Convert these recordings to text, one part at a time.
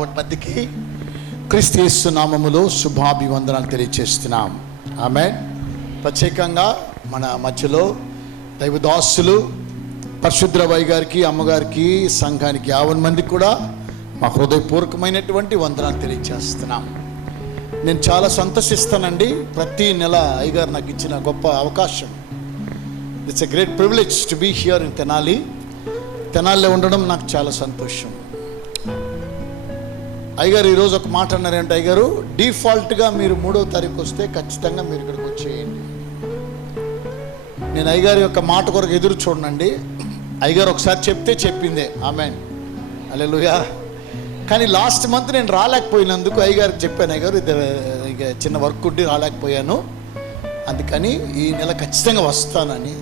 యావత్ మందికి క్రీస్తు యేసు నామములో శుభాభివందనాలు తెలియజేస్తున్నాం. ఆమేన్. ప్రత్యేకంగా మన మధ్యలో దైవదాసులు పరిశుద్రబాయి గారికి, అమ్మగారికి, సంఘానికి 50 మందికి కూడా మా హృదయపూర్వకమైనటువంటి వందనాలు తెలియజేస్తున్నాం. నేను చాలా సంతోషిస్తానండి. ప్రతి నెల అయ్యగారు నాకు ఇచ్చిన గొప్ప అవకాశం. It's a great privilege to be here in Tenali. తెనాలిలో ఉండడం నాకు చాలా సంతోషం. అయ్యగారు ఈరోజు ఒక మాట అన్నారంటే, అయ్యగారు డిఫాల్ట్గా మీరు 3వ తారీఖు వస్తే ఖచ్చితంగా మీరు ఇక్కడికి వచ్చేయండి. నేను అయ్యగారి యొక్క మాట కొరకు ఎదురు చూడండి. అయ్యగారు ఒకసారి చెప్తే చెప్పిందే. ఆమేన్. హల్లెలూయా. కానీ లాస్ట్ మంత్ నేను రాలేకపోయినందుకు అయ్యగారికి చెప్పాను, అయ్యగారు ఇక చిన్న వర్క్ ఉండి రాలేకపోయాను, అందుకని ఈ నెల ఖచ్చితంగా వస్తానని.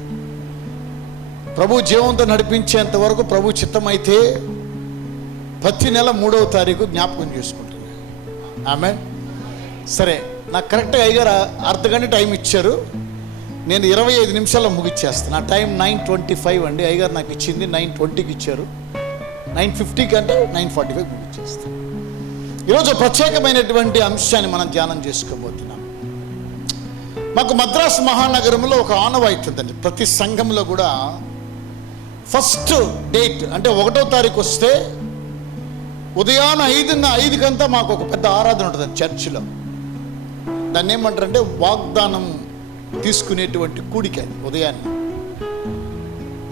ప్రభు జీవంతో నడిపించేంత వరకు ప్రభు చిత్తమైతే ప్రతి నెల 3వ తారీఖు జ్ఞాపకం చేసుకుంటున్నాను. ఆమేన్. సరే, నాకు కరెక్ట్గా అయ్యగారు అర్ధగంట టైం ఇచ్చారు. నేను 25 నిమిషాల్లో ముగిచ్చేస్తాను. నా టైం 9:25 అండి. అయ్యగారు నాకు ఇచ్చింది 9:20కి ఇచ్చారు. 9:50 కంటే 9:45 ముగిచ్చేస్తాను. ఈరోజు ప్రత్యేకమైనటువంటి అంశాన్ని మనం ధ్యానం చేసుకోబోతున్నాం. మాకు మద్రాసు మహానగరంలో ఒక ఆనవాయితీ ఉందండి. ప్రతి సంఘంలో కూడా ఫస్ట్ డేట్ అంటే 1వ తారీఖు వస్తే ఉదయాన 5:05 మాకు ఒక పెద్ద ఆరాధన ఉంటుంది చర్చిలో. దాన్ని ఏమంటారంటే వాగ్దానం తీసుకునేటువంటి కూడిక. ఉదయాన్నే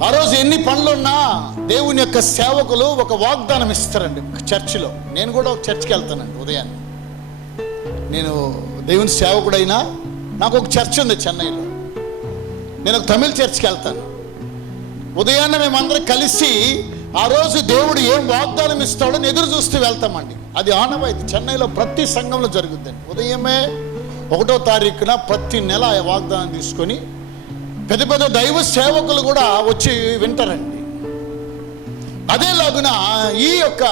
ఆ రోజు ఎన్ని పనులున్నా దేవుని యొక్క సేవకులు ఒక వాగ్దానం ఇస్తారండి చర్చిలో. నేను కూడా ఒక చర్చికి వెళ్తానండి ఉదయాన్నే. నేను దేవుని సేవకుడైనా నాకు ఒక చర్చ్ ఉంది చెన్నైలో. నేను ఒక తమిళ చర్చికి వెళ్తాను. ఉదయాన్నే మేమందరం కలిసి ఆ రోజు దేవుడు ఏం వాగ్దానం ఇస్తాడో ఎదురు చూస్తూ వెళ్తామండి. అది ఆనవాయితీ చెన్నైలో ప్రతి సంఘంలో జరుగుతుందండి. ఉదయమే 1వ తారీఖున ప్రతి నెల ఆ వాగ్దానం తీసుకొని పెద్ద పెద్ద దైవ సేవకులు కూడా వచ్చి వింటారండి. అదేలాగున ఈ యొక్క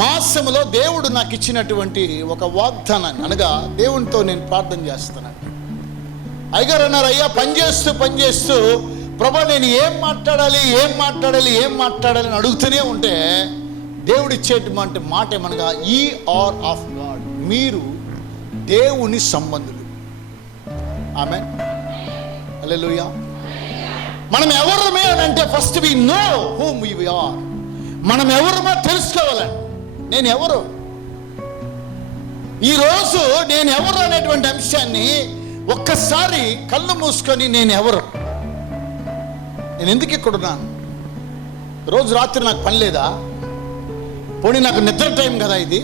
మాసములో దేవుడు నాకు ఇచ్చినటువంటి ఒక వాగ్దానాన్ని, అనగా దేవునితో నేను ప్రార్థన చేస్తానండి. అయ్యగారు అన్నారు, అయ్యా పనిచేస్తూ ప్రభా నేను ఏం మాట్లాడాలి అని అడుగుతూనే ఉంటే దేవుడు ఇచ్చేటువంటి మాట ఏమనగా, ఈ ఆర్ ఆఫ్ గాడ్, మీరు దేవుని సంబంధులు. ఆమేన్. హల్లెలూయా. మనం ఎవరమే అని అంటే first we know whom we are. మనం ఎవరమో తెలుసుకోవాలండి. నేను ఎవరు, ఈరోజు నేను ఎవరు అనేటువంటి అంశాన్ని ఒక్కసారి కళ్ళు మూసుకొని నేను ఎవరు, నేను ఎందుకు ఇక్కడున్నాను, రోజు రాత్రి నాకు పని లేదా, పోనీ నాకు నిద్ర టైం కదా ఇది,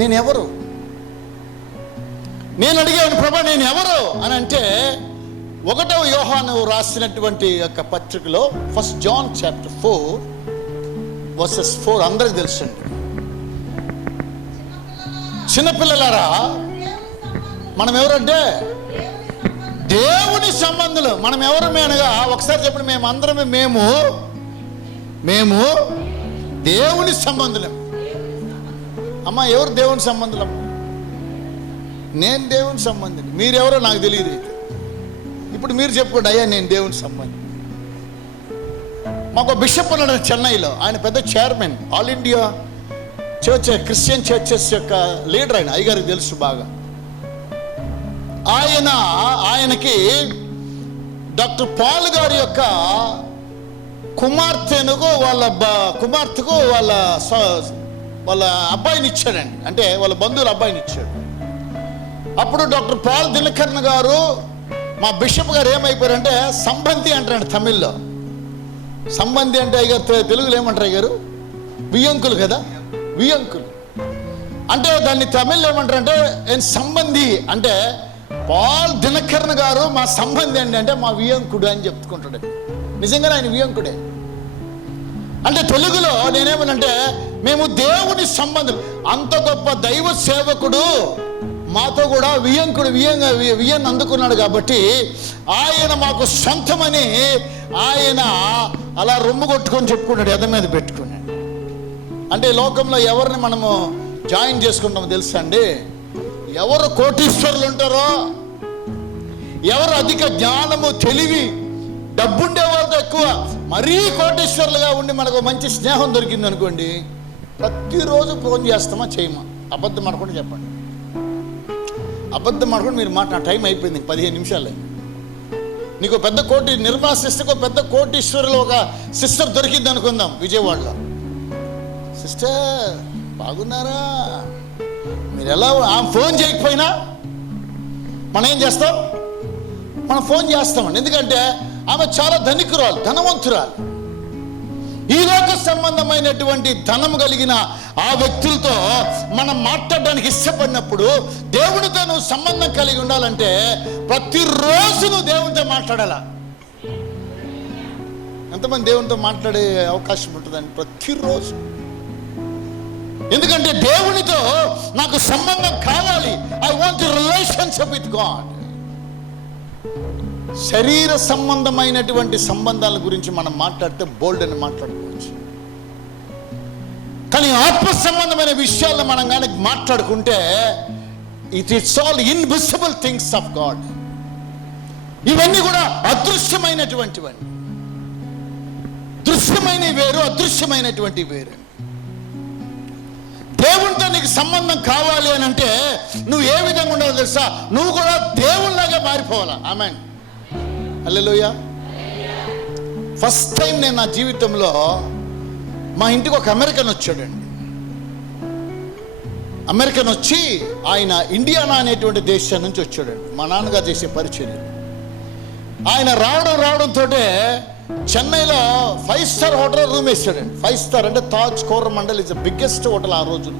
నేను ఎవరు, నేను అడిగాను ప్రభా నేను ఎవరు అని అంటే 1వ యోహాను రాసినటువంటి యొక్క పత్రికలో 1 John chapter 4:4 అందరికి తెలుసండి. చిన్నపిల్లలారా మనం ఎవరంటే దేవుని సంబంధులు. మనం ఎవరమే అనగా ఒకసారి చెప్పండి, మేమందరమే మేము దేవుని సంబంధులం. అమ్మా ఎవరు దేవుని సంబంధులం? నేను దేవుని సంబంధిని. మీరెవరో నాకు తెలియదు. ఇప్పుడు మీరు చెప్పుకోండి, అయ్యా నేను దేవుని సంబంధి. మాకు బిషప్ ఉన్నాడు చెన్నైలో. ఆయన పెద్ద chairman, all India church Christian churches యొక్క లీడర్. ఆయన అయ్యగారికి తెలుసు బాగా. ఆయనకి డాక్టర్ పాల్ గారి యొక్క కుమార్తెకు వాళ్ళ అబ్బాయిని ఇచ్చాడండి. అంటే వాళ్ళ బంధువుల అబ్బాయిని ఇచ్చాడు. అప్పుడు డాక్టర్ పాల్ దినకరన్ గారు, మా బిషప్ గారు ఏమైపోయారంటే సంబంధి అంటారండి తమిళ్లో. సంబంధి అంటే అయ్యారు తెలుగులో ఏమంటారు అయ్యారు? వియ్యంకులు కదా, వియ్యంకులు అంటే దాన్ని తమిళ్లో ఏమంటారంటే సంబంధి. అంటే పాల్ దినకరన్ గారు మా సంబంధి అండి అంటే మా వియ్యంకుడు అని చెప్పుకుంటాడు. నిజంగానే ఆయన వియ్యంకుడే. అంటే తెలుగులో నేనేమనంటే మేము దేవుని సంబంధులు. అంత గొప్ప దైవ సేవకుడు మాతో కూడా వియ్యను అందుకున్నాడు కాబట్టి ఆయన మాకు సొంతమని ఆయన అలా రొమ్ము కొట్టుకొని చెప్పుకున్నాడు, ఎద మీద పెట్టుకున్నాడు. అంటే లోకంలో ఎవరిని మనము జాయిన్ చేసుకుంటామో తెలుసా అండి? ఎవరు కోటీశ్వరులు ఉంటారో, ఎవరు అధిక జ్ఞానము తెలివి డబ్బుండే వాళ్ళతో ఎక్కువ మరీ కోటీశ్వరులుగా ఉండి మనకు మంచి స్నేహం దొరికింది అనుకోండి, ప్రతిరోజు ఫోన్ చేస్తామా చేయమా? అబద్ధం అనుకుంటే చెప్పండి. అబద్ధం అనుకుంటే మీరు మాట, నా టైం అయిపోయింది 15 నిమిషాలే. నీకు పెద్ద కోటి నిర్మలా సిస్టర్కి పెద్ద కోటీశ్వరులు ఒక సిస్టర్ దొరికింది అనుకుందాం విజయవాడలో. సిస్టర్ బాగున్నారా, మీరు ఎలా? ఆమె ఫోన్ చేయకపోయినా మనం ఏం చేస్తాం? మనం ఫోన్ చేస్తామండి. ఎందుకంటే ఆమె చాలా ధనికురాలు, ధనవంతురాలు. ఈ లోక సంబంధమైనటువంటి ధనం కలిగిన ఆ వ్యక్తులతో మనం మాట్లాడడానికి ఇష్టపడినప్పుడు, దేవునితో నువ్వు సంబంధం కలిగి ఉండాలంటే ప్రతిరోజు నువ్వు దేవునితో మాట్లాడాలా. ఎంతమంది దేవునితో మాట్లాడే అవకాశం ఉంటుందండి? ప్రతిరోజు. ఎందుకంటే దేవునితో నాకు సంబంధం కావాలి. I want relationship with God. శరీర సంబంధమైనటువంటి సంబంధాల గురించి మనం మాట్లాడితే బోల్డ్ అని మాట్లాడుకోవచ్చు. కానీ ఆత్మ సంబంధమైన విషయాల్లో మనం కానీ మాట్లాడుకుంటే it is all invisible things of God. ఇవన్నీ కూడా అదృశ్యమైనటువంటివన్నీ. దృశ్యమైనవి వేరు, అదృశ్యమైనటువంటి వేరు. దేవునితో నీకు సంబంధం కావాలి అని అంటే నువ్వు ఏ విధంగా ఉండాలో తెలుసా? నువ్వు కూడా దేవునిలాగా మారిపోవాలా. ఆమేన్, హల్లెలూయా. ఫస్ట్ టైం నేను నా జీవితంలో మా ఇంటికి ఒక అమెరికన్ వచ్చాడండి. అమెరికన్ వచ్చి ఆయన ఇండియానా అనేటువంటి దేశం నుంచి వచ్చాడండి. మా నాన్నగారు చేసే పరిచయం. ఆయన రావడంతో చెన్నైలో 5 స్టార్ హోటల్ రూమ్ వేసాడండి. 5 స్టార్ అంటే Taj Coromandel is the biggest hotel ఆ రోజు.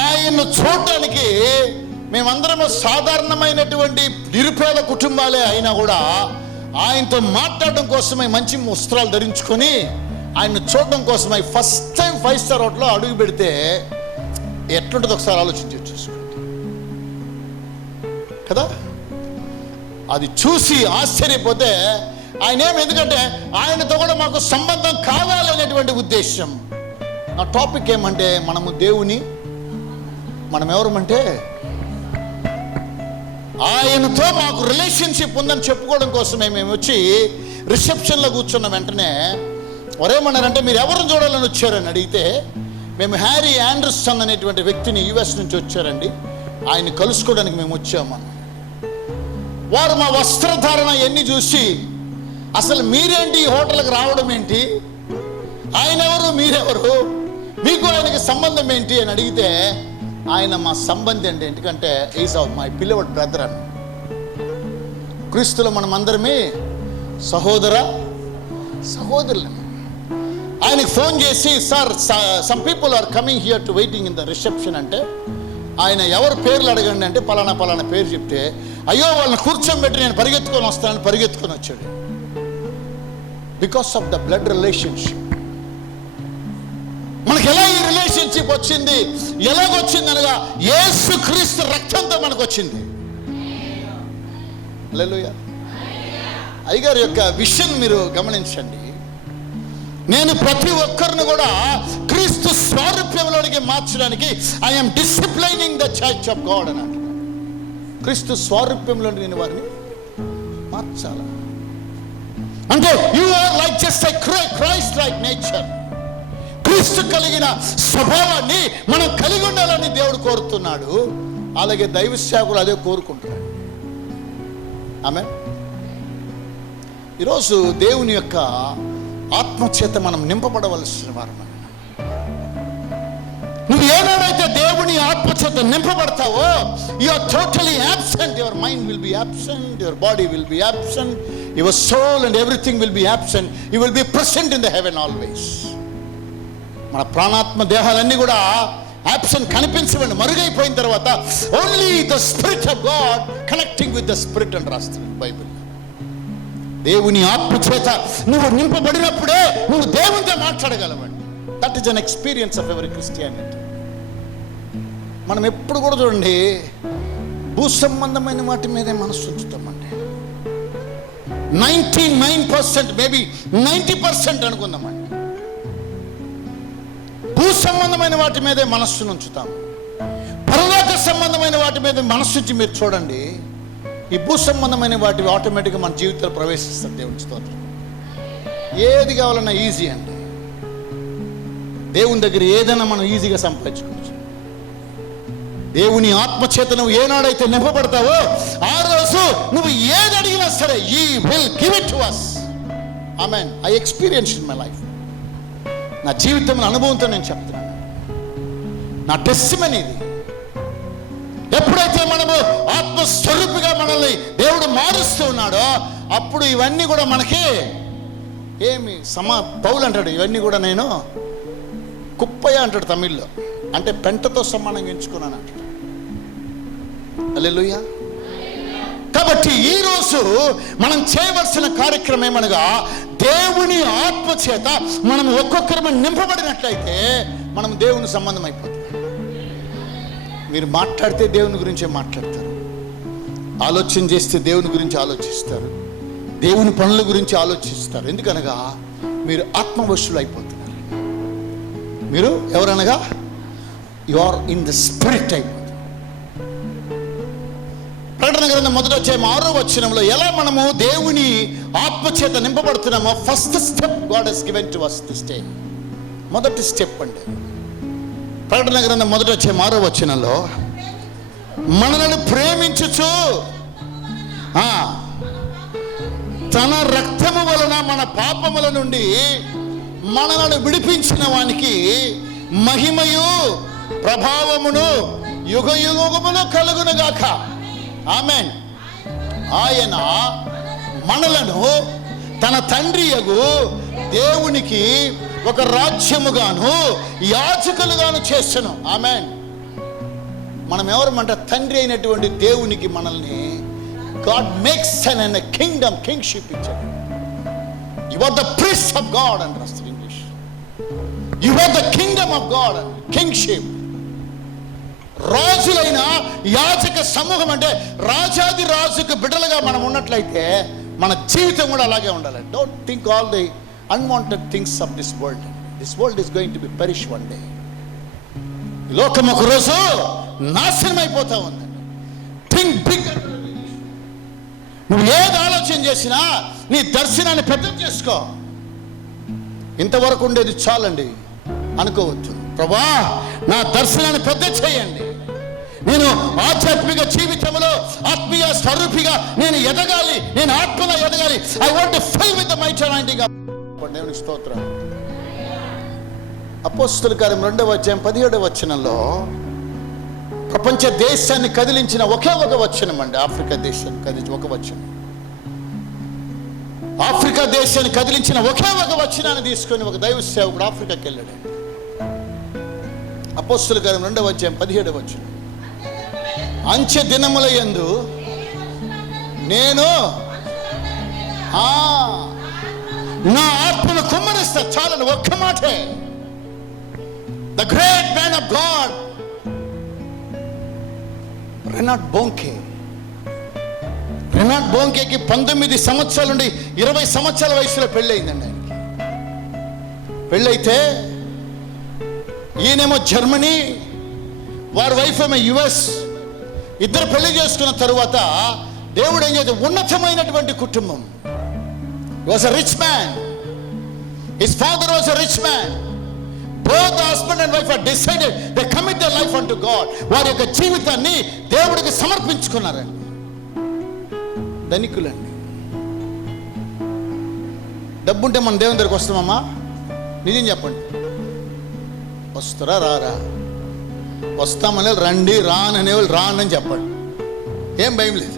ఆయన చూడటానికి మేమందరము సాధారణమైనటువంటి నిరుపేద కుటుంబాలే అయినా కూడా ఆయనతో మాట్లాడడం కోసమై మంచి వస్త్రాలు ధరించుకొని ఆయన్ని చూడడం కోసమై ఫస్ట్ టైం 5 స్టార్ హోటల్లో అడుగు పెడితే ఎట్లుంటుందో ఒకసారి ఆలోచించి చూసుకోండి కదా. అది చూసి ఆశ్చర్యపోతే ఆయన ఎందుకంటే ఆయనతో కూడా మాకు సంబంధం కావాలనేటువంటి ఉద్దేశం. ఆ టాపిక్ ఏమంటే మనము దేవుని, మనం ఎవరమంటే ఆయనతో మాకు రిలేషన్షిప్ ఉందని చెప్పుకోవడం కోసమే మేము వచ్చి రిసెప్షన్లో కూర్చున్న వెంటనే వారేమన్నారంటే మీరు ఎవరిని చూడాలని వచ్చారని అడిగితే మేము హ్యారీ ఆండర్సన్ అనేటువంటి వ్యక్తిని US నుంచి వచ్చారండి, ఆయన కలుసుకోవడానికి మేము వచ్చామన్న. వారు మా వస్త్రధారణ ఎన్ని చూసి అసలు మీరేంటి ఈ హోటల్కి రావడం ఏంటి, ఆయన ఎవరు, మీరెవరు, మీకు ఆయనకి సంబంధం ఏంటి అని అడిగితే ఆయన మా సంబంధి అండి, ఎందుకంటే is of my beloved brother అని. క్రీస్తులో మనం అందరమే సహోదరులు. ఆయనకి ఫోన్ చేసి sir some people are coming here to waiting in the reception అంటే ఆయన ఎవరు పేర్లు అడగండి అంటే పలానా పేరు చెప్తే అయ్యో వాళ్ళని కూర్చోబెట్టి నేను పరిగెత్తుకొని వస్తానని పరిగెత్తుకొని వచ్చాడు. Because of the blood relationship. మనకి ఎలా ఈ రిలేషన్షిప్ వచ్చింది, ఎలాగొచ్చింది అనగా యేసుక్రీస్తు రక్తంతో మనకు వచ్చింది. హల్లెలూయా. అయ్యగారి యొక్క విషయం మీరు గమనించండి. నేను ప్రతి ఒక్కరిని కూడా క్రీస్తు స్వారూప్యంలోనికి మార్చడానికి I'm disciplining the church of God అని అంటున్నాను. క్రీస్తు స్వారూప్యంలో నేను వారిని మార్చాలి అంటే you are like just like Christ like nature. క్రీస్తు కలిగిన స్వభావాన్ని మనం కలిగి ఉండాలని దేవుడు కోరుతున్నాడు. అలాగే దైవ సేవకులు అదే కోరుకుంటున్నాడు. ఆమేన్. ఈరోజు దేవుని యొక్క ఆత్మచేత మనం నింపబడవలసిన వారు. నువ్వు ఏనాడైతే దేవుని ఆత్మచేత నింపబడతావో you are totally absent. Your mind will be absent, your body will be absent, your soul and everything will be absent. You will be present in the heaven always. మన ప్రాణాత్మ దేహాలన్నీ కూడా యాబ్సెంట్, కనిపించవండి, మరుగైపోయిన తర్వాత only the spirit of God connecting with the spirit అని రాస్తుంది Bible. దేవుని ఆత్మ చేత నువ్వు నింపబడినప్పుడే నువ్వు దేవునితో మాట్లాడగలవండి. That is an experience of every Christianity. మనం ఎప్పుడు కూడా చూడండి భూ సంబంధమైన వాటి మీదే మనసు ఉంచుతామండి. 99% మేబీ 90% అనుకుందామండి భూ సంబంధమైన వాటి మీదే మనస్సును ఉంచుతాం. పరలోక సంబంధమైన వాటి మీద మనస్సు ఉంచి మీరు చూడండి, ఈ భూ సంబంధమైన వాటి ఆటోమేటిక్గా మన జీవితంలో ప్రవేశిస్తారు. దేవుని స్తోత్రం. ఏది కావాలన్నా ఈజీ అండి. దేవుని దగ్గర ఏదైనా మనం ఈజీగా సంపాదించుకోవచ్చు. దేవుని ఆత్మచేత నువ్వు ఏనాడైతే నింపబడతావో ఆ రోజు నువ్వు ఏది అడిగినా సరే He will give it to us. Amen. I experienced in my life. నా జీవితంలో అనుభవంతో నేను చెప్తున్నాను, నా టెస్టిమనీ ఇది. ఎప్పుడైతే మనము ఆత్మస్వరూపిగా మనల్ని దేవుడు మారుస్తూ ఉన్నాడో అప్పుడు ఇవన్నీ కూడా మనకి ఏమి పౌలు అంటాడు, ఇవన్నీ కూడా నేను కుప్పయ్య అంటాడు తమిళ్లో, అంటే పెంటతో సమానంగా ఎంచుకున్నాను అంటాడు. హల్లెలూయా. కాబట్టి ఈరోజు మనం చేయవలసిన కార్యక్రమం ఏమనగా దేవుని ఆత్మ చేత మనం ఒక్కొక్కరు నింపబడినట్లయితే మనం దేవుని సంబంధం అయిపోతుంది. మీరు మాట్లాడితే దేవుని గురించే మాట్లాడతారు, ఆలోచన చేస్తే దేవుని గురించి ఆలోచిస్తారు, దేవుని పనుల గురించి ఆలోచిస్తారు. ఎందుకనగా మీరు ఆత్మవశులు అయిపోతున్నారు. మీరు ఎవరనగా you are in the spirit అయిపోతుంది. ప్రకటన గ్రంథం 1వ అధ్యాయం 6వ వచనంలో ఎలా మనము దేవుని ఆత్మచేత నింపబడుతున్నామో first step God has given to us this day. మొదటి స్టెప్ అండి. ప్రకటన గ్రంథం 1వ అధ్యాయం 6వ వచనంలో మనలను ప్రేమించుచు తన రక్తము వలన మన పాపముల నుండి మనలను విడిపించిన వానికి మహిమయు ప్రభావమును యుగ యుగమును కలుగునుగాక. ఆమేన్. ఆయన మనలను తన తండ్రియగు దేవునికి ఒక రాజ్యముగాను యాజకులుగాను చేసెను. ఆమేన్. మనం ఎవరమంటే తండ్రి అయినటువంటి దేవునికి మనల్ని God makes an a kingdom, kingship ఇచ్చాడు. You are the priest of God and rest in English. You are the kingdom of God and kingship. రాజులైన యాజక సమూహం అంటే రాజాది రాజుకు బిడ్డలుగా మనం ఉన్నట్లయితే మన జీవితం కూడా అలాగే ఉండాలి. Don't think all the unwanted things of this world. This world is going to be perish one day. ఈ లోకం ఒక రోజు నాశనం అయిపోతా ఉంది. Think big. నువ్వు ఏది ఆలోచన చేసినా నీ దర్శనాన్ని పెద్దది చేసుకో. ఇంతవరకు ఉండేది చాలండి అనుకోవద్దు. ప్రభా నా దర్శనాన్ని పెద్ద చేయండి, నేను ఆధ్యాత్మిక జీవితంలో ఆత్మీయ స్వరూపిగా నేను ఎదగాలి, నేను ఆత్మలో ఎదగాలి. I want to fill with the might anointing. దేవునికి స్తోత్రం. అపోస్తలుల కార్యం 2వ అధ్యాయం 17వ వచనంలో ప్రపంచ దేశాన్ని కదిలించిన ఒకే ఒక వచనం అండి. ఆఫ్రికా దేశాన్ని కదిలించిన ఒక వచనం. ఆఫ్రికా దేశాన్ని కదిలించిన ఒకే ఒక వచనాన్ని తీసుకొని ఒక దైవ సేవకుడు ఆఫ్రికాకి వెళ్ళాడు. అపోస్తలుల కార్యం 2వ అధ్యాయం 17వ వచనం. అంచె దినముల యందు నేను నా ఆత్మను కుమ్మరిస్తా. చాలని ఒక్క మాటే. The great man of God Reinhard Bonnke. Reinhard బోంకేకి 19 సంవత్సరాల నుండి 20 సంవత్సరాల వయసులో పెళ్ళయిందండి ఆయనకి. పెళ్ళైతే ఈయనేమో జర్మనీ, వారి వైఫ్ ఏమో యుఎస్. ఇద్దరు పెళ్లి చేసుకున్న తరువాత దేవుడు ఏం చేద్దాం, ఉన్నతమైనటువంటి కుటుంబం. He was a rich man. His father was a rich man. Both the husband and wife had decided they commit their life unto God. వారి యొక్క జీవితాన్ని దేవుడికి సమర్పించుకున్నారండి. ధనికులండి. డబ్బుంటే మనం దేవుని దగ్గరికి వస్తామమ్మా? నిజం చెప్పండి, వస్తారా రారా? వస్తామనే రండి, రాననేవాళ్ళు రానని చెప్పండి. ఏం భయం లేదు.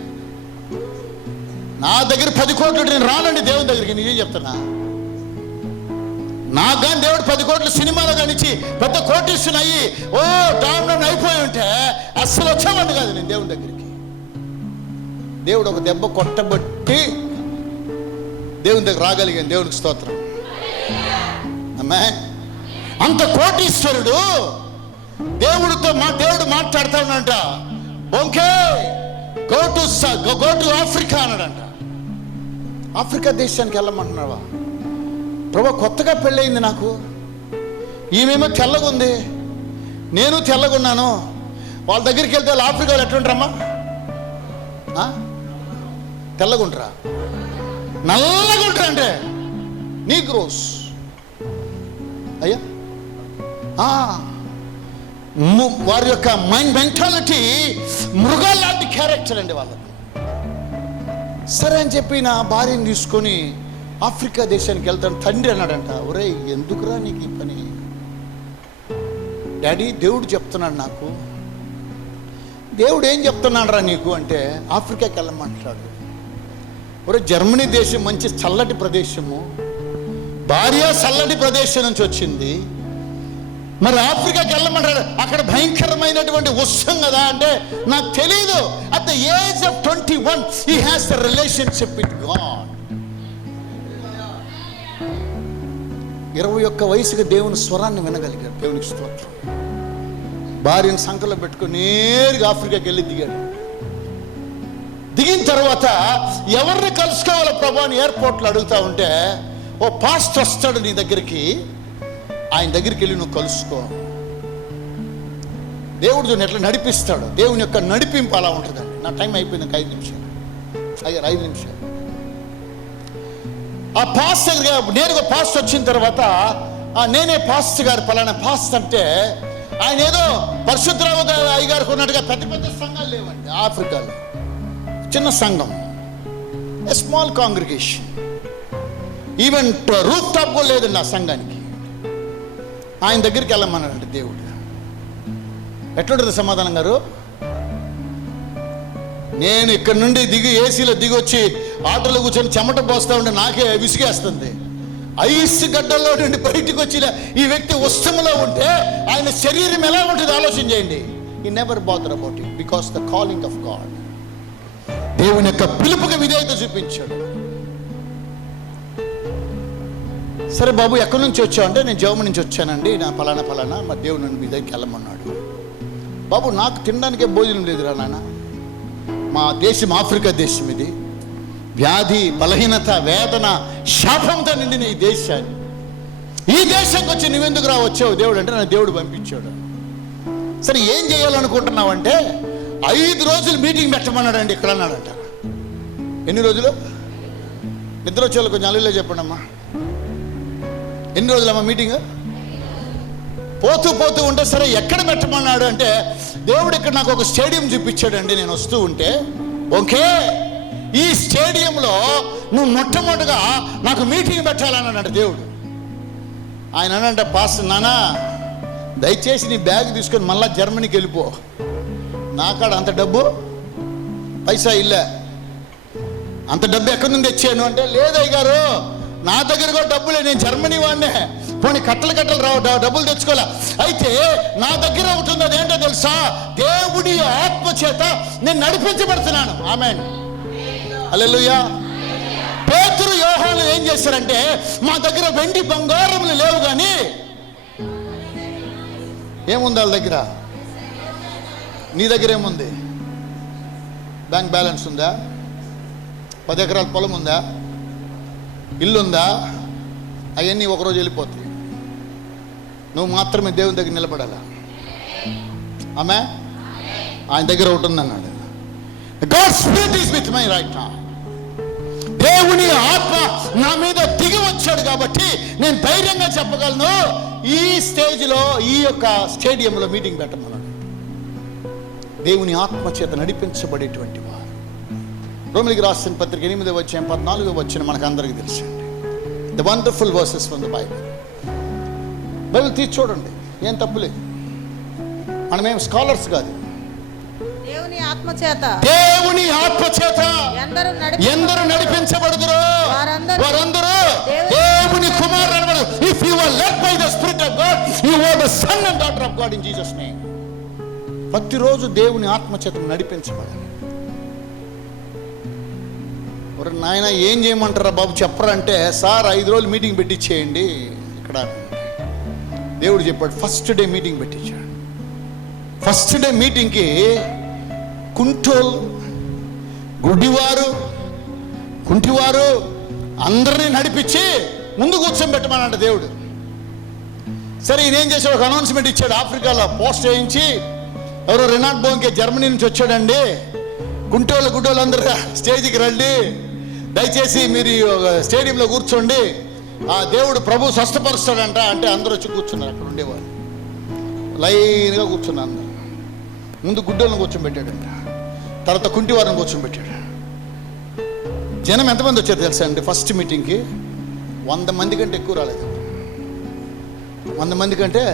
నా దగ్గర 10 కోట్లు నేను రానండి దేవుని దగ్గరికి. నిజం చెప్తున్నా. నాకు కానీ దేవుడు 10 కోట్లు సినిమాలో కానిచ్చి పెద్ద కోటిస్తున్నాయి డామినేట్ అయిపోయి ఉంటే అస్సలు వచ్చామండి కాదు నేను దేవుని దగ్గరికి. దేవుడు ఒక దెబ్బ కొట్టబట్టి దేవుని దగ్గర రాగలిగాను. దేవునికి స్తోత్రం. అమ్మే, అంత కోటీశ్వరుడు దేవుడు మాట్లాడుతా ఉన్నాడంట. ఓకే, గో టు ఆఫ్రికా అన్నాడంట. ఆఫ్రికా దేశానికి వెళ్ళమంటున్నావా? ప్రభా కొత్తగా పెళ్ళయింది నాకు, ఈమెమో తెల్లగుంది, నేను తెల్లగున్నాను. వాళ్ళ దగ్గరికి వెళ్తే వాళ్ళు ఆఫ్రికా వాళ్ళు ఎట్లుంటారమ్మా? తెల్లగుంటారా? నల్లగుంటారా? అంటే నీగ్రోస్. అయ్యా వారి యొక్క మైండ్ మెంటాలిటీ మృగాల లాంటి క్యారెక్టర్ అండి వాళ్ళకి. సరే అని చెప్పి నా భార్యను తీసుకొని ఆఫ్రికా దేశానికి వెళ్తాను. తండ్రి అన్నాడంట, ఒరే ఎందుకురా నీకు ఈ పని? డాడీ దేవుడు చెప్తున్నాడు నాకు. దేవుడు ఏం చెప్తున్నాడు రా నీకు అంటే, ఆఫ్రికాకి వెళ్ళమంటాడు. ఒరే జర్మనీ దేశం మంచి చల్లటి ప్రదేశము, భార్య చల్లటి ప్రదేశం నుంచి వచ్చింది, మరి ఆఫ్రికాకి వెళ్ళమంటాడు. అక్కడ భయంకరమైనటువంటి ఉత్సవం కదా అంటే నాకు తెలియదు. At the age of 21 he has a relationship with God. 21 వయసుకి దేవుని స్వరాన్ని వినగలిగాడు. దేవునికి స్తోత్రం. భార్యను సంకలో పెట్టుకుని నేరుగా ఆఫ్రికాకి వెళ్ళి దిగాడు. దిగిన తర్వాత ఎవరిని కలుసుకోవాలో ప్రభు అని ఎయిర్పోర్ట్లో అడుగుతా ఉంటే, ఓ పాస్టర్ వస్తాడు నీ దగ్గరికి, ఆయన దగ్గరికి వెళ్ళి నువ్వు కలుసుకో. దేవుడు చూడండి ఎట్లా నడిపిస్తాడు. దేవుని యొక్క నడిపింపు అలా ఉంటుందండి. నా టైం అయిపోయింది, 5 నిమిషాలు. అయ్యారు 5 నిమిషాలు. ఆ పాస్టర్ నేరుగా పాస్ట్ వచ్చిన తర్వాత, నేనే పాస్టర్ గారు పలానా పాస్ట్ అంటే, ఆయన ఏదో పరిశుద్ధరావు అయ్యగారికి ఉన్నట్టుగా పెద్ద పెద్ద సంఘాలు లేవండి ఆఫ్రికాలో. చిన్న సంఘం, a small congregation. Even roof top కూడా లేదండి ఆ సంఘానికి. ఆయన దగ్గరికి వెళ్ళమన్నాడండి దేవుడు. ఎట్లుంటుంది సమాధానం గారు? నేను ఇక్కడ నుండి ఏసీలో దిగి వచ్చి ఆటోలో కూర్చొని చెమట పోస్తా ఉంటే నాకే విసిగేస్తుంది. ఐస్ గడ్డల్లో నుండి బయటికి వచ్చిన ఈ వ్యక్తి ఉత్సవంలో ఉంటే ఆయన శరీరం ఎలా ఉంటుంది ఆలోచన చేయండి. హి never bother about it because the calling of God. దేవుని యొక్క పిలుపుకి విధేయత చూపించాడు. సరే బాబు ఎక్కడి నుంచి వచ్చావు అంటే, నేను జర్మనీ నుంచి వచ్చానండి, నా ఫలానా మా దేవుడు నన్ను మీ దగ్గరికి వెళ్ళమన్నాడు. బాబు నాకు తినడానికే భోజనం లేదురా నాన్న, మా దేశం ఆఫ్రికా దేశం, ఇది వ్యాధి బలహీనత వేదన శాపంతో నిండిన ఈ దేశాన్ని, ఈ దేశానికి వచ్చి నువ్వెందుకు రా వచ్చావు దేవుడు అంటే, నా దేవుడు పంపించాడు. సరే ఏం చేయాలనుకుంటున్నావు అంటే, 5 రోజులు మీటింగ్ పెట్టమన్నాడండి ఇక్కడ అన్నాడంట. ఎన్ని రోజులు? నిద్ర వచ్చేవాళ్ళు కొంచెం అల్లులో చెప్పండి అమ్మా. ఎన్ని రోజులమ్మా మీటింగ్? పోతూ ఉంటే సరే ఎక్కడ పెట్టమన్నాడు అంటే, దేవుడు ఇక్కడ నాకు ఒక స్టేడియం చూపించాడండి. నేను వస్తూ ఉంటే, ఓకే ఈ స్టేడియంలో నువ్వు మొట్టమొదటిగా నాకు మీటింగ్ పెట్టాలన్నాడు దేవుడు. ఆయన అనంట, పాస్టర్ నానా దయచేసి నీ బ్యాగ్ తీసుకొని మళ్ళా జర్మనీకి వెళ్ళిపో, నాకాడ అంత డబ్బు పైసా ఇల్లే, అంత డబ్బు ఎక్కడి నుండి తెచ్చాను అంటే, లేదయ్య గారు నా దగ్గర కూడా డబ్బులే, నేను జర్మనీ వాడినే, పోనీ కట్టలు రావు డబ్బులు తెచ్చుకోలే. అయితే నా దగ్గర ఉంటుంది, అదేంటో తెలుసా? దేవుడి ఆత్మ చేత నేను నడిపించబడుతున్నాను. ఆమేన్, హల్లెలూయా. పేతురు యోహాను ఏం చేశారంటే, మా దగ్గర వెండి బంగారములు లేవు, కానీ ఏముంది వాళ్ళ దగ్గర? నీ దగ్గర ఏముంది? బ్యాంక్ బ్యాలెన్స్ ఉందా? 10 ఎకరాల పొలం ఉందా? ఇల్లుందా? అవన్నీ ఒకరోజు వెళ్ళిపోతాయి. నువ్వు మాత్రమే దేవుని దగ్గర నిలబడాలా. ఆమె ఆయన దగ్గర ఒకటి ఉందన్నాడు. God spirit is with my right now. దేవుని ఆత్మ నా మీద దిగి వచ్చాడు కాబట్టి నేను ధైర్యంగా చెప్పగలను, ఈ స్టేజ్లో ఈ యొక్క స్టేడియంలో మీటింగ్ పెట్టమన్నాడు. దేవుని ఆత్మ చేత నడిపించబడేటువంటి వారు. రోమిలికి రాసిన పత్రిక 8వ అధ్యాయం 14వ వచనం మనకు అందరికీ తెలుసండి. The wonderful versus from the Bible. Bible తీసి చూడండి, ఏం తప్పులేదు. మనమేం స్కాలర్స్ కాదు. దేవుని ఆత్మ చేత ఎందరూ నడిపించబడుదురో వారందరూ దేవుని కుమారులు. If you are led by the spirit of God, you are the son and daughter of God in Jesus name. ప్రతిరోజు దేవుని ఆత్మ చేత నడిపించబడాలి. నాయన ఏం చేయమంటారా బాబు చెప్పరా అంటే, సార్ 5 రోజులు మీటింగ్ పెట్టించేయండి ఇక్కడ. దేవుడు చెప్పాడు, ఫస్ట్ డే మీటింగ్ పెట్టించాడు. ఫస్ట్ డే మీటింగ్కి కుంటోలు, కుంటివారు అందరినీ నడిపించి ముందు కూర్చోబెట్టమన్నాడు దేవుడు. సరే ఈయనేం చేశాడు, ఒక అనౌన్స్మెంట్ ఇచ్చాడు. ఆఫ్రికాలో పోస్ట్ చేయించి, ఎవరో రెనాట్ బోంకే జర్మనీ నుంచి వచ్చాడండి, గుడ్డోళ్ళు అందరూ స్టేజ్కి రండి, దయచేసి మీరు స్టేడియంలో కూర్చోండి, ఆ దేవుడు ప్రభు స్వస్థపరుస్తాడంట అంటే అందరూ వచ్చి కూర్చున్నారు అక్కడ ఉండేవాళ్ళు. లైన్గా కూర్చున్నా అందరు. ముందు గుడ్డోళ్ళని కూర్చోబెట్టాడంట, తర్వాత కుంటి వారిని కూర్చోబెట్టాడు. జనం ఎంతమంది వచ్చారు తెలుసా అండి? ఫస్ట్ మీటింగ్కి 100 మంది కంటే ఎక్కువ రాలేదు. 100 మంది కంటే.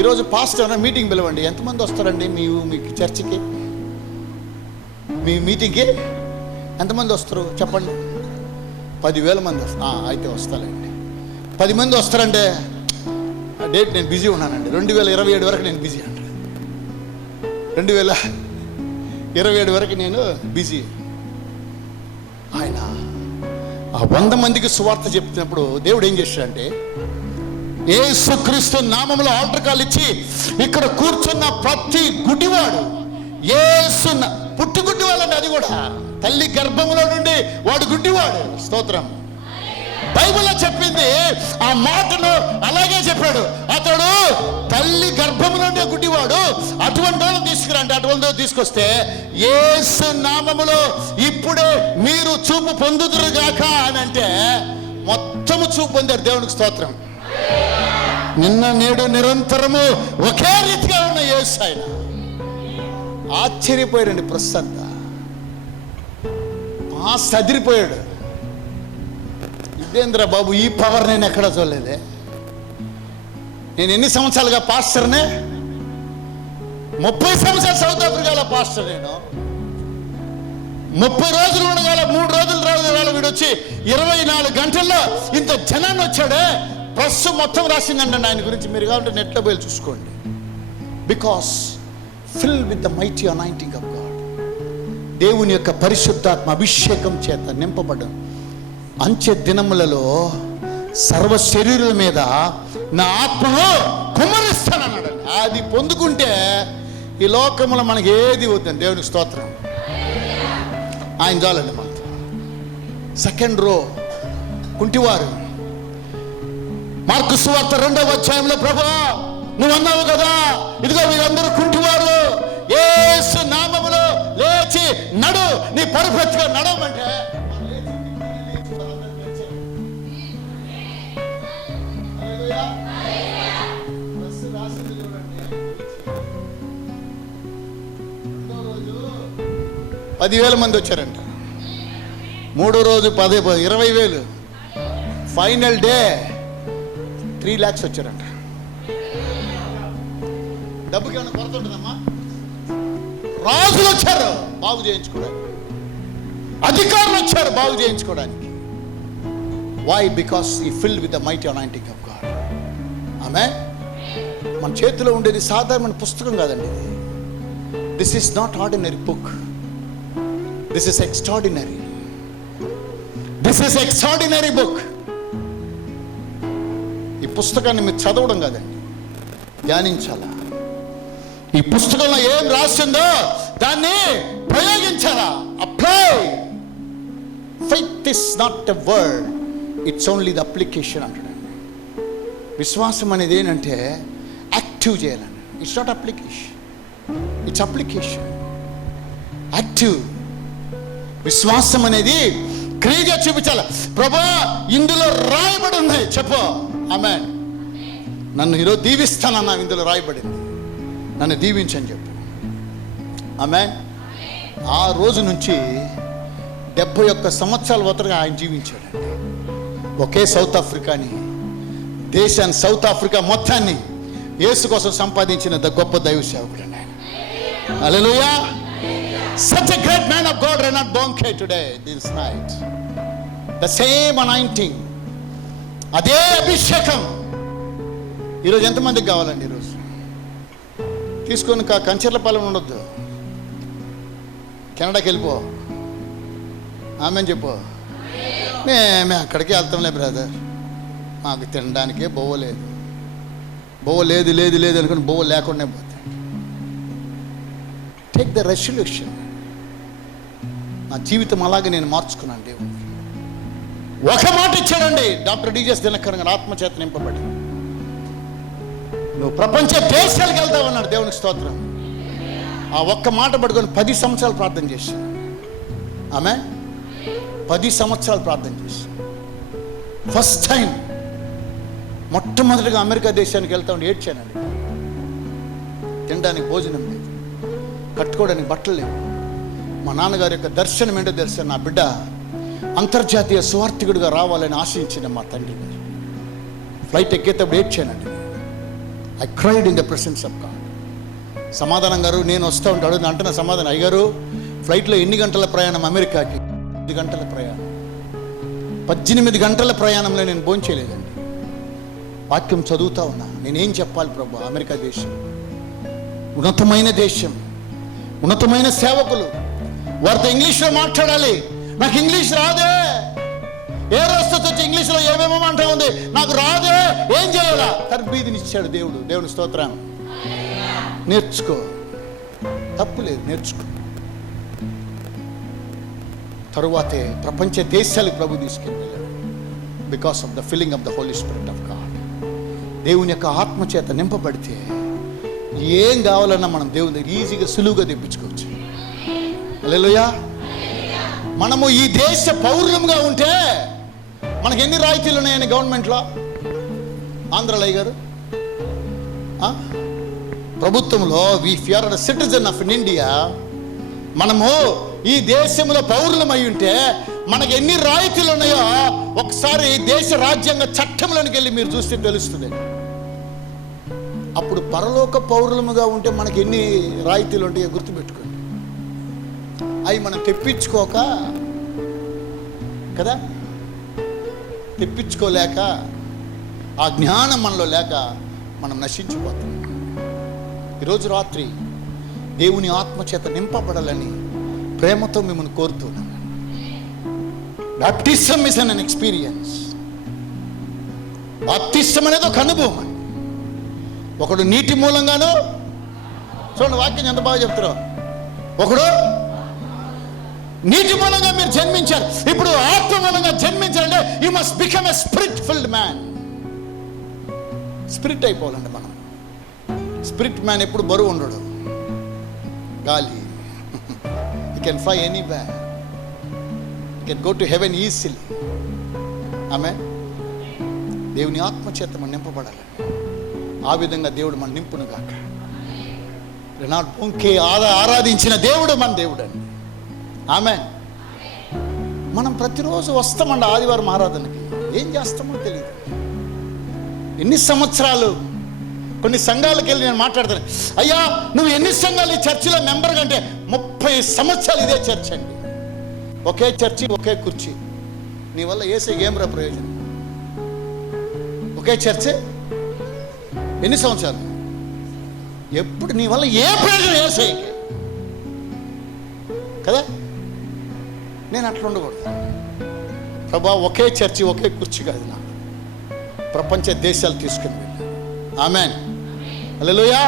ఈరోజు పాస్టర్ మీటింగ్ పిలవండి, ఎంతమంది వస్తారండి మీ చర్చికి, మీ మీటింగ్కి ఎంతమంది వస్తారు చెప్పండి? 10,000 మంది వస్తారు. అయితే వస్తారండి. 10 మంది వస్తారంటే డేట్ నేను బిజీ ఉన్నానండి, 2027 వరకు నేను బిజీ అండి, 2027 వరకు నేను బిజీ. ఆయన ఆ 100 మందికి సువార్త చెప్తున్నప్పుడు దేవుడు ఏం చేశాడంటే, యేసుక్రీస్తు నామములో ఆల్టర్ కాల్ ఇచ్చి ఇక్కడ కూర్చున్న ప్రతి గుడ్డివాడు, యేసు పుట్టి గుడ్డివాళ్ళండి, అది కూడా తల్లి గర్భములో నుండి వాడు గుడ్డివాడు. స్తోత్రం. బైబిల్లో చెప్పింది ఆ మాటలు అలాగే చెప్పాడు. అతడు తల్లి గర్భము నుండి గుడ్డివాడు, అటువంటి వాళ్ళని తీసుకురండి. అటువంటి తీసుకొస్తే యేసు నామములో ఇప్పుడే మీరు చూపు పొందుదురుగాక అని అంటే మొత్తము చూపు పొందారు. దేవునికి స్తోత్రం. నిన్న నేడు నిరంతరము ఒకే రీతిగా ఉన్న యేసు ఆయన. ఆశ్చర్యపోయారండి. ప్రస్తుతం సదిరిపోయాడు. ఇదేంద్ర బాబు, ఈ పవర్ నేను ఎక్కడ చూడలేదే. నేను ఎన్ని సంవత్సరాలుగా పాస్టర్నే? 30 సంవత్సరాలు సౌత్ ఆఫ్రికాలో పాస్టర్. నేను 30 రోజులు ఉండగాల 3 రోజులు రాగాల వీడు వచ్చి 24 గంటల్లో ఇంత జనాన్ని వచ్చాడే. ప్రెస్ మొత్తం రాసిందండి ఆయన గురించి. మీరు కావాలంటే నెట్లో పోయి చూసుకోండి. Because fill with the mighty anointing of God. దేవుని యొక్క పరిశుద్ధాత్మ అభిషేకం చేత నింపబడ్డాను. అంచె దినములలో సర్వ శరీరుల మీద నా ఆత్మను కుమ్మరిస్తానన్నాడు. అది పొందుకుంటే ఈ లోకములో మనకి ఏది వద్దండి. దేవునికి స్తోత్రం. ఆయన చాలండి మనతో. Second row కుంటివారు. మార్కు సువార్త 2వ అధ్యాయంలో, ప్రభువా నువ్వు అన్నావు కదా, ఇదిగో వీరందరూ కుంటివారు, యేసు నామములో లేచి నడు, నీ పర్ఫెక్ట్గా నడవమంటే $10,000 మంది వచ్చారంట. 3వ రోజు 20,000. ఫైనల్ డే 3 lakhs వచ్చారంట. డబ్బుకి ఏమైనా కొరత ఉంటుందమ్మా? రాజులు వచ్చారు బాగు చేయించుకోవడానికి, అధికారులు వచ్చారు బాగు చేయించుకోవడానికి. వై? బికాస్ ఈ filled with the mighty anointing of God. ఆమేన్. మన చేతిలో ఉండేది సాధారణ పుస్తకం కాదండి ఇది. This is not ordinary book. This is extraordinary. This is extraordinary book. ఈ పుస్తకాన్ని మీరు చదవడం కాదండి, ధ్యానించాలా. ఈ పుస్తకంలో ఏం రాసిందో దాన్ని ప్రయోగించాలా. Apply. Faith is not a word, it's only the application అంటాడండి. విశ్వాసం అనేది ఏంటంటే యాక్టివ్ చేయాలండి. It's not application, it's application. Active. విశ్వాసం అనేది క్రియగా చూపించాలి. ప్రభువా ఇందులో రాయబడి ఉన్నాయి చెప్పు. ఆమేన్. నన్ను ఈరోజు దీవిస్తానన్నా, ఇందులో రాయబడింది, నన్ను దీవించని చెప్పు. ఆమేన్. ఆ రోజు నుంచి 71 సంవత్సరాల వరకు ఆయన జీవించాడండి. ఒకే సౌత్ ఆఫ్రికాని, దేశాన్ని, సౌత్ ఆఫ్రికా మొత్తాన్ని యేసు కోసం సంపాదించిన గొప్ప దైవ సేవకుడు ఆయన. హల్లెలూయా. Such a great man of God, Reinhard Bonnke, today, this night. The same anointing, అదే అభిషేకం ఈరోజు ఎంతమందికి కావాలండి? ఈరోజు తీసుకొని కంచర్లపాలెం ఉండొద్దు, కెనడాకి వెళ్ళిపో. ఆమెను చెప్పు, మేము అక్కడికి వెళ్తాంలే బ్రదర్, మాకు తినడానికే బొవ్వ లేదు లేదు అనుకుని బొవ్వ లేకుండా పోతాయి. Take the resolution. నా జీవితం అలాగే నేను మార్చుకున్నాను. దేవుడు ఒక మాట ఇచ్చాడండి. డాక్టర్ డిజెస్ దినకర్ గారు ఆత్మచేత నింపబడి, నువ్వు ప్రపంచ దేశాలకు వెళ్తావన్నాడు. దేవునికి స్తోత్రం. ఆ ఒక్క మాట పట్టుకొని 10 సంవత్సరాలు ప్రార్థన చేశాను. ఆమె 10 సంవత్సరాలు ప్రార్థన చేశాను. ఫస్ట్ టైం మొట్టమొదటిగా అమెరికా దేశానికి వెళ్తా ఉండి ఏడ్చానండి. తినడానికి భోజనం లేదు, కట్టుకోవడానికి బట్టలు లేవు. మా నాన్నగారి యొక్క దర్శనం ఏంటో తెలుసా? నా బిడ్డ అంతర్జాతీయ సువార్థికుడిగా రావాలని ఆశించిన మా తండ్రి గారు. ఫ్లైట్ ఎక్కేటప్పుడు ఏడ్చానండి. I cried in the presence of God. సమాధానం గారు నేను వస్తూ ఉంటాడు అంటున్న సమాధానం, అయ్యగారు ఫ్లైట్లో ఎన్ని గంటల ప్రయాణం? అమెరికాకి 8 గంటల ప్రయాణం. 18 గంటల ప్రయాణంలో నేను భోంచేయలేదండి. వాక్యం చదువుతా ఉన్నా. నేనేం చెప్పాలి ప్రభు? అమెరికా దేశం ఉన్నతమైన దేశం, ఉన్నతమైన సేవకులు, వారితో ఇంగ్లీష్లో మాట్లాడాలి. నాకు ఇంగ్లీష్ రాదే. ఏ రోజుతో వచ్చి ఇంగ్లీష్లో ఏమేమో అంటా ఉంది, నాకు రాదే. ఏం చేయాలా? తర్బీదినిచ్చాడు దేవుడు. దేవుని స్తోత్రం. నేర్చుకో, తప్పులేదు, నేర్చుకో. తరువాతే ప్రపంచ దేశాలకు ప్రభు తీసుకెళ్ళాడు. Because of the filling of the Holy Spirit of God. దేవుని యొక్క ఆత్మచేత నింపబడితే ఏం కావాలన్నా మనం దేవుని దగ్గర ఈజీగా సులువుగా తెప్పించుకోవచ్చు. హల్లెలూయా. మనము ఈ దేశ పౌరులంగా ఉంటే మనకి ఎన్ని రాయితీలు ఉన్నాయని గవర్నమెంట్లో? ఆంధ్రలో గారు ప్రభుత్వంలో if you are a citizen of India, మనము ఈ దేశంలో పౌరులమై ఉంటే మనకి ఎన్ని రాయితీలు ఉన్నాయో ఒకసారి దేశ రాజ్యాంగ చట్టంలోనికి వెళ్ళి మీరు చూస్తే తెలుస్తుంది. అప్పుడు పరలోక పౌరులముగా ఉంటే మనకి ఎన్ని రాయితీలు ఉంటాయో గుర్తుపెట్టుకోండి. అవి మనం తెప్పించుకోక కదా, తెప్పించుకోలేక, ఆ జ్ఞానం మనలో లేక మనం నశించిపోతాం. ఈరోజు రాత్రి దేవుని ఆత్మచేత నింపబడాలని ప్రేమతో మిమ్మల్ని కోరుతున్నాను. Baptism is an experience. Baptism అనేది ఒక అనుభవం అండి. ఒకడు నీటి మూలంగాను, చూడండి వాక్యం ఎంత బాగా చెప్తారో, ఒకడు నీటి మూలంగా మీరు జన్మించారు, ఇప్పుడు ఆత్మ మూలంగా జన్మించాలంటే you must become a spirit filled man. Spirit అయిపోవాలండి మనం. స్పిరిట్ మ్యాన్ ఎప్పుడు బరువు ఉండడు, గాలి. You can fly anywhere, you can go to heaven easily. ఆమెన్. దేవుని ఆత్మచేత మనం నింపబడాలి. ఆ విధంగా దేవుడు మన నింపును గాక. రెనాడ్ పొంకే ఆరాధించిన దేవుడు మన దేవుడు అండి. ఆమెన్. మనం ప్రతిరోజు వస్తామండి ఆదివారం ఆరాధనకి. ఏం చేస్తామో తెలియదు. ఎన్ని సంవత్సరాలు కొన్ని సంఘాలకు వెళ్ళి నేను మాట్లాడతాను, అయ్యా నువ్వు ఎన్ని సంఘాలు ఈ చర్చిలో మెంబర్ కంటే 30 సంవత్సరాలు ఇదే చర్చ్ అండి. ఒకే చర్చి, ఒకే కుర్చీ. నీ వల్ల ఏసే ఏమరా ప్రయోజనం? ఒకే చర్చ్ ఎన్ని సంవత్సరాలు? ఎప్పుడు నీ వల్ల ఏ ప్రయోజనం ఏసే కదా? నేను అట్లా ఉండకూడదు. ప్రభా ఒకే చర్చి, ఒకే కుర్చీ కాదు, నాకు ప్రపంచ దేశాలు తీసుకుని వెళ్ళి. ఆమెన్. హల్లెలూయా.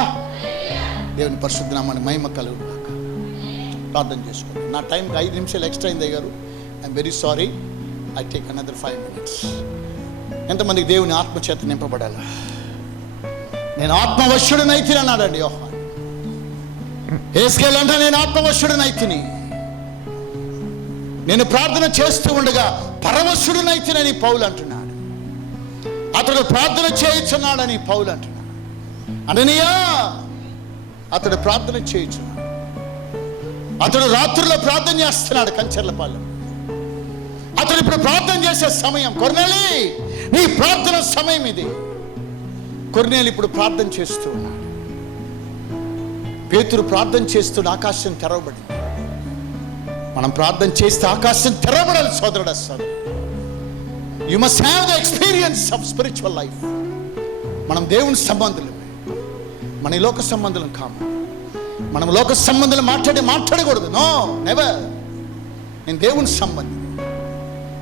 దేవుని పరిశుద్ధ నామాన్ని మహిమ కలుగును గాక. ప్రార్థన చేసుకోండి. నా టైంకి 5 నిమిషాలు ఎక్స్ట్రా అయింది గారు. I'm very sorry. I take another 5 minutes. ఎంతమందికి దేవుని ఆత్మచేత నింపబడాలి? నేను ఆత్మవశుడినైతిని అన్నాడండి యోహాను. యేసుకేల్ అంటే నేను ఆత్మవశుడినైతిని, నేను ప్రార్థన చేస్తూ ఉండగా పరవశుడినైతినని పౌలు అంటున్నాడు. అతడు ప్రార్థన చేయించున్నాడని పౌలు అంటున్నాడు. అననీయా అతడు ప్రార్థన చేయించున్నాడు. అతడు రాత్రుల్లో ప్రార్థన చేస్తున్నాడు కంచర్లపాలెం. అతడు ఇప్పుడు ప్రార్థన చేసే సమయం. కొర్నేలి నీ ప్రార్థన సమయం ఇది. కొర్నేలి ఇప్పుడు ప్రార్థన చేస్తూ ఉన్నాడు. పేతురు ప్రార్థన చేస్తున్న ఆకాశం తెరవబడింది. మనం ప్రార్థన చేస్తే ఆకాశం తెరవబడాలి సోదరుడు. అసలు you must have the experience of spiritual life. మనం దేవుని సంబంధులు, మన ఈ లోక సంబంధులం కాము. మనం లోక సంబంధులు మాట్లాడకూడదు. No, never. నేను దేవుని సంబంధి.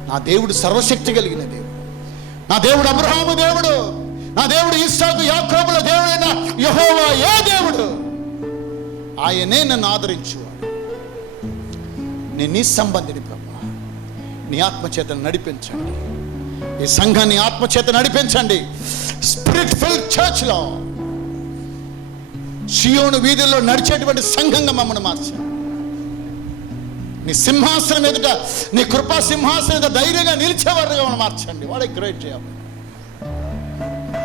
నా దేవుడు సర్వశక్తి కలిగిన దేవుడు. నా దేవుడు అబ్రహాము దేవుడు, నా దేవుడు ఇస్సాకు యాకోబుల దేవుడైన యెహోవా ఏ దేవుడు? ఆయనే నన్ను ఆదరించువాడు. నేను నీ సంబంధిని ప్రభు. నీ ఆత్మచేతను నడిపించండి. ఈ సంఘాన్ని ఆత్మచేత నడిపించండి. స్పిరిట్ ఫిల్డ్ చర్చ్లో షియోను వీధుల్లో నడిచేటువంటి సంఘంగా మమ్మల్ని మార్చండి. నీ సింహాసనం ఎదుట, నీ కృపా సింహాసనం ఎదుట ధైర్యంగా నిలిచేవారుగా మనం మార్చండి. వాడే గ్రేట్ చేయాలి.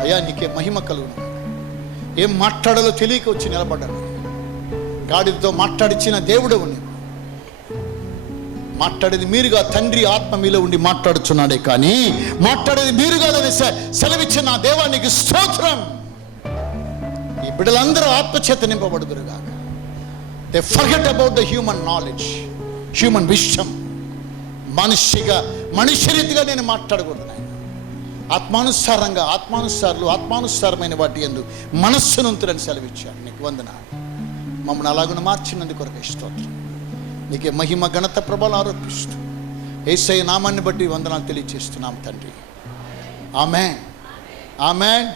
అయ్యా నీకే మహిమ కలుగును. ఏం మాట్లాడాలో తెలియక వచ్చి నిలబడ్డాను. గాడిదతో మాట్లాడిచ్చిన దేవుడవు నీవు. మాట్లాడేది మీరుగా, తండ్రి ఆత్మ మీలో ఉండి మాట్లాడుచున్నాడే కానీ మాట్లాడేది మీరు కాదని సెలవిచ్చిన నా దేవానికి స్తోత్రం. ఈ బిడ్డలందరూ ఆత్మచేత నింపబడుదురుగాక. They forget about the human knowledge, human విషయం. మనిషి రీతిగా నేను మాట్లాడకూడదు నాయన. ఆత్మానుసారమైన వాటి యందు మనస్సునుంతులని సెలవిచ్చాడు. నీకు వందనాలు. మమ్మల్ని అలాగున మార్చినందుకు కొరకు స్తోత్రం. నీకే మహిమ, ఘనత, ప్రభావాలు ఆరోపిస్తూ యేసయ్య నామాన్ని బట్టి వందనాలు తెలియజేస్తున్నాం తండ్రి. ఆమేన్, ఆమేన్.